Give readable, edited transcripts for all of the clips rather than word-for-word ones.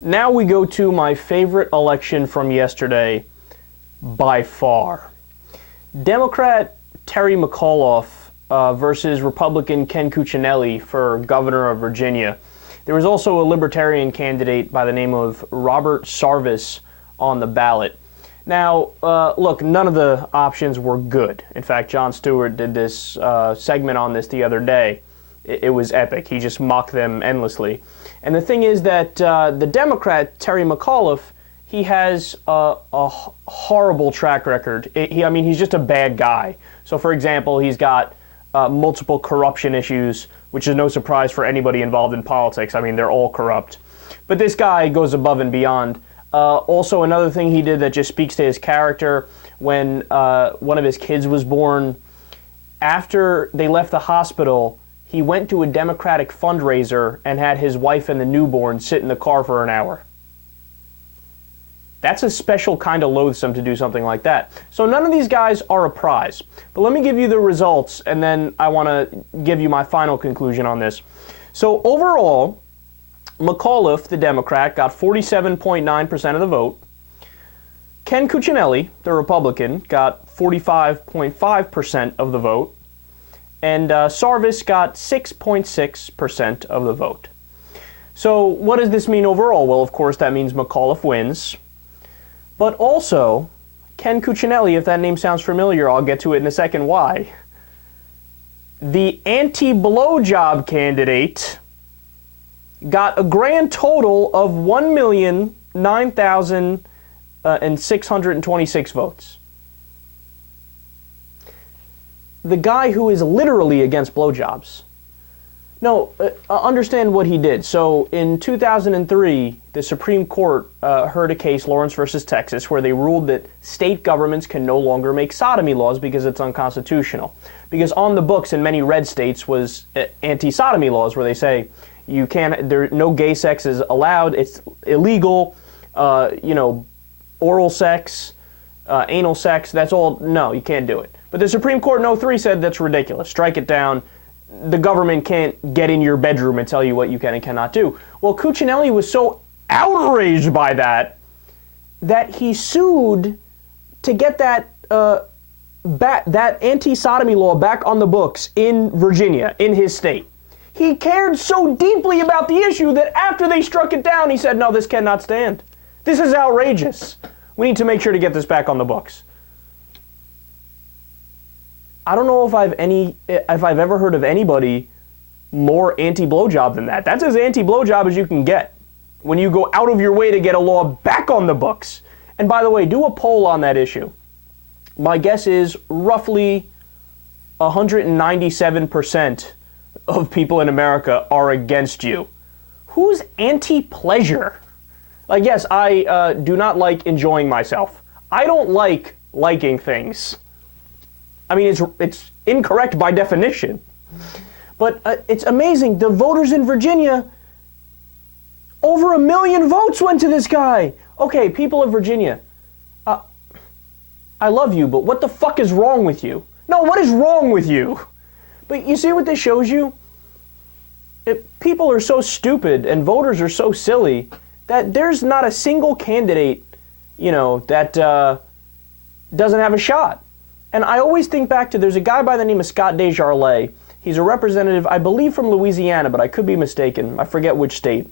Now we go to my favorite election from yesterday by far. Democrat Terry McAuliffe versus Republican Ken Cuccinelli for governor of Virginia. There was also a libertarian candidate by the name of Robert Sarvis on the ballot. Now, look, none of the options were good. In fact, Jon Stewart did this segment on this the other day. It was epic. He just mocked them endlessly. And the thing is that the Democrat, Terry McAuliffe, he has a horrible track record. He's just a bad guy. So, for example, he's got multiple corruption issues, which is no surprise for anybody involved in politics. I mean, they're all corrupt. But this guy goes above and beyond. Also, another thing he did that just speaks to his character, when one of his kids was born, after they left the hospital, he went to a Democratic fundraiser and had his wife and the newborn sit in the car for an hour. That's a special kind of loathsome to do something like that. So none of these guys are a prize. But let me give you the results, and then I want to give you my final conclusion on this. So overall, McAuliffe, the Democrat, got 47.9% of the vote. Ken Cuccinelli, the Republican, got 45.5% of the vote. And Sarvis got 6.6% of the vote. So what does this mean overall? Well, of course, that means McAuliffe wins. But also, Ken Cuccinelli, if that name sounds familiar, I'll get to it in a second why. The anti-blowjob candidate got a grand total of 1,009,626 votes. The guy who is literally against blowjobs. No, understand what he did. So in 2003, the Supreme Court heard a case, Lawrence versus Texas, where they ruled that state governments can no longer make sodomy laws because it's unconstitutional. Because on the books in many red states was anti-sodomy laws, where they say you can't, no gay sex is allowed, it's illegal, oral sex, anal sex, that's all, no, you can't do it. But the Supreme Court in 03 said that's ridiculous. Strike it down. The government can't get in your bedroom and tell you what you can and cannot do. Well, Cuccinelli was so outraged by that he sued to get that that anti-sodomy law back on the books in Virginia, in his state. He cared so deeply about the issue that after they struck it down, he said, no, this cannot stand. This is outrageous. We need to make sure to get this back on the books. I don't know if I've ever heard of anybody more anti-blowjob than that. That's as anti-blowjob as you can get when you go out of your way to get a law back on the books. And by the way, do a poll on that issue. My guess is roughly 197% of people in America are against you. Who's anti-pleasure? Like, yes, I do not like enjoying myself. I don't like liking things. I mean, it's incorrect by definition. But it's amazing. The voters in Virginia, over 1 million votes went to this guy. Okay, people of Virginia, I love you, but what the fuck is wrong with you? No, what is wrong with you? But you see what this shows you? People are so stupid and voters are so silly that there's not a single candidate, that doesn't have a shot. And I always think back to, there's a guy by the name of Scott Desjardins. He's a representative, I believe, from Louisiana, but I could be mistaken. I forget which state.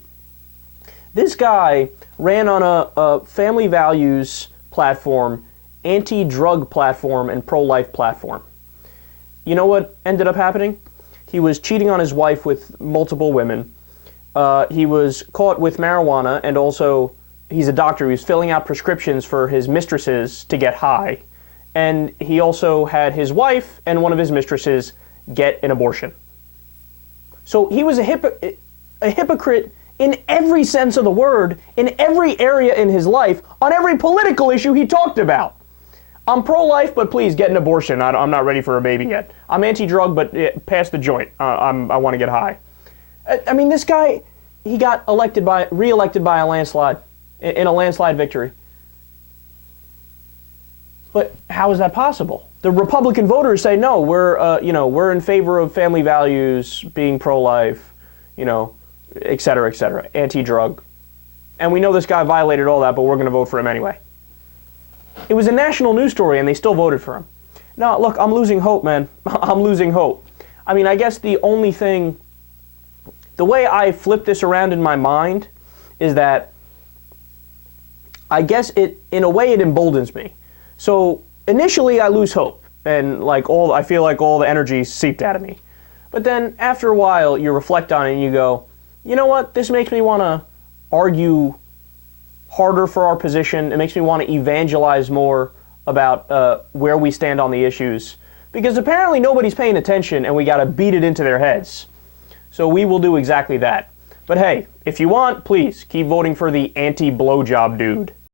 This guy ran on a family values platform, anti-drug platform, and pro-life platform. You know what ended up happening? He was cheating on his wife with multiple women. He was caught with marijuana, and also, he's a doctor. He was filling out prescriptions for his mistresses to get high. And he also had his wife and one of his mistresses get an abortion. So he was a hypocrite in every sense of the word, in every area in his life, on every political issue he talked about. I'm pro-life, but please get an abortion. I'm not ready for a baby yet. I'm anti-drug, but pass the joint. I want to get high. I mean, this guy, he got re-elected by a landslide, in a landslide victory. But how is that possible? The Republican voters say, no, we're in favor of family values, being pro-life, et cetera, anti-drug. and we know this guy violated all that, but we're going to vote for him anyway. It was a national news story, and they still voted for him. Now, look, I'm losing hope, man. I'm losing hope. I mean, I guess the only thing, the way I flip this around in my mind is that I guess in a way, it emboldens me. So initially, I lose hope, and I feel like all the energy seeped out of me. But then after a while, you reflect on it and you go, you know what? This makes me want to argue harder for our position. It makes me want to evangelize more about where we stand on the issues, because apparently nobody's paying attention and we got to beat it into their heads. So we will do exactly that. But hey, if you want, please keep voting for the anti-blowjob dude.